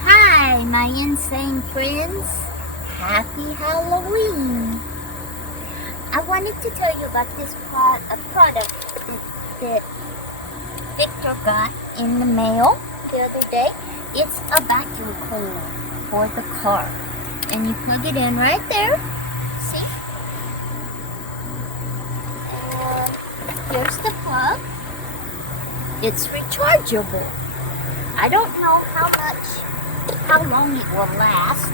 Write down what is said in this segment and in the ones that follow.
Hi, my insane friends. Happy Halloween. I wanted to tell you about this product that Victor got in the mail the other day. It's a vacuum cleaner for the car. And you plug it in right there. See? And here's the plug. It's rechargeable. I don't know how long it will last.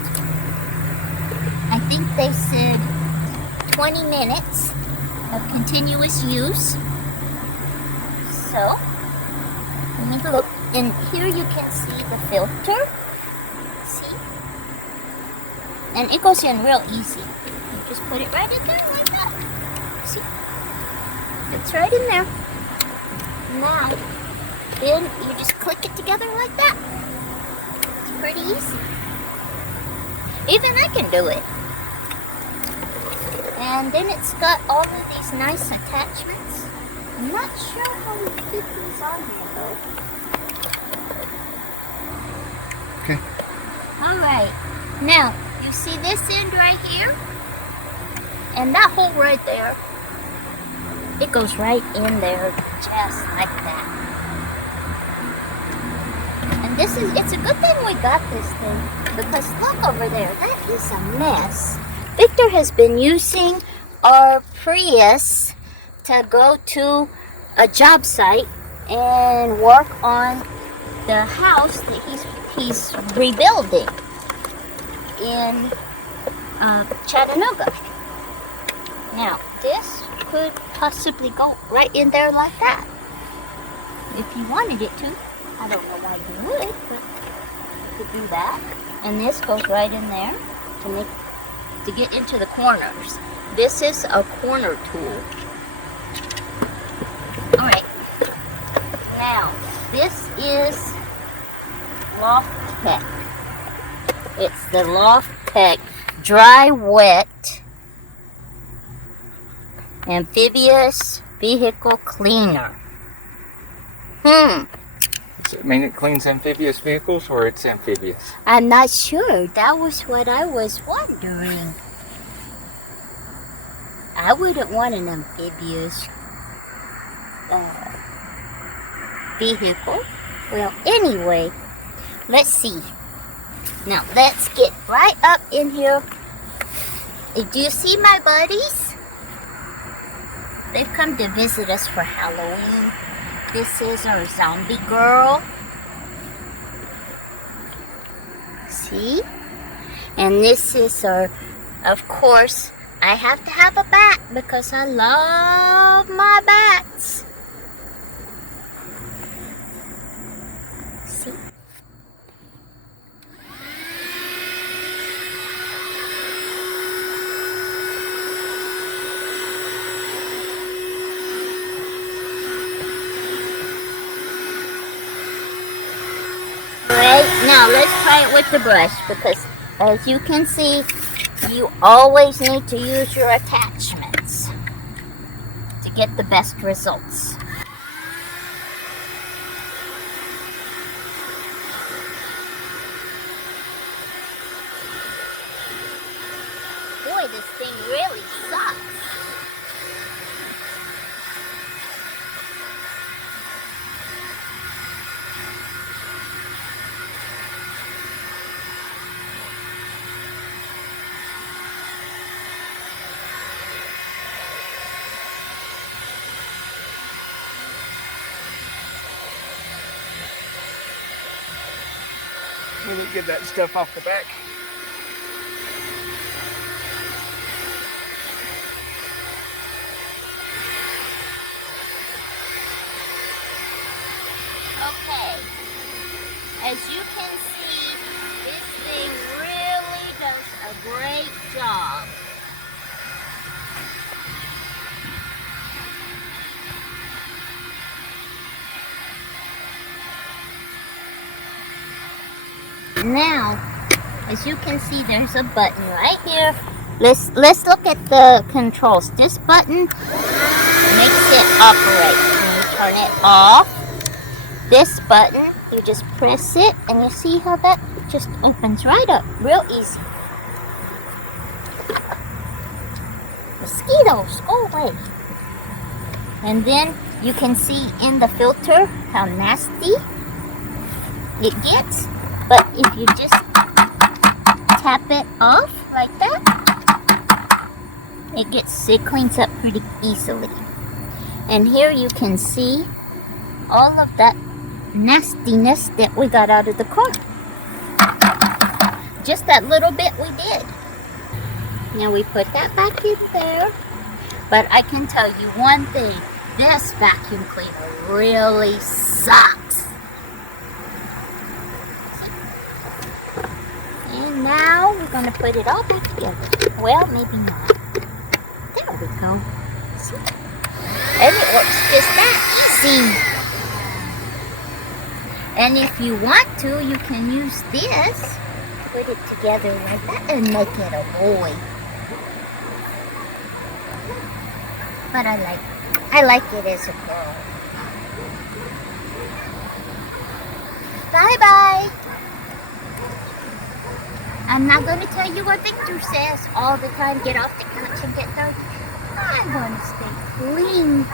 I think they said 20 minutes of continuous use. So, let me look. And here you can see the filter. See? And it goes in real easy. You just put it right in there like that. See? It's right in there. Now, then you just click it together like that. It's pretty easy. Even I can do it. And then it's got all of these nice attachments. I'm not sure how we fit these on here though. Okay. Alright. Now, you see this end right here? And that hole right there, it goes right in there just like that. And it's a good thing we got this thing, because look over there, that is a mess. Victor has been using our Prius to go to a job site and work on the house that he's rebuilding in Chattanooga. Now, this could possibly go right in there like that. If you wanted it to. I don't know why you would, but you could do that. And this goes right in there to get into the corners. This is a corner tool. Alright. Now, this is Loft Tech. It's the Loft Tech Dry Wet Amphibious Vehicle Cleaner. Does it mean it cleans amphibious vehicles, or it's amphibious? I'm not sure. That was what I was wondering. I wouldn't want an amphibious vehicle. Well, anyway, let's see. Now, let's get right up in here. Do you see my buddies? They've come to visit us for Halloween. This is our zombie girl. See? And this is our, of course, I have to have a bat because I love my bats. See? Alright, now let's try it with the brush, because as you can see, you always need to use your attachments to get the best results. Boy, this thing really sucks. Let me get that stuff off the back. Okay, as you can see, this thing really does a great job. Now, as you can see, there's a button right here. Let's look at the controls. This button makes it operate. When you turn it off, this button You just press it, and you see how that just opens right up. Real easy. Mosquitoes, go away. And then you can see in the filter how nasty it gets. But if you just tap it off like that, it cleans up pretty easily. And here you can see all of that nastiness that we got out of the car. Just that little bit we did. Now we put that back in there. But I can tell you one thing, this vacuum cleaner really sucks. And now we're going to put it all back together. Well, maybe not. There we go. See? And it works just that easy. And if you want to, you can use this, put it together like that, and make it a boy. But I like it as a girl. Bye-bye. I'm not going to tell you what Victor says all the time. Get off the couch and get dirty. I'm going to stay clean.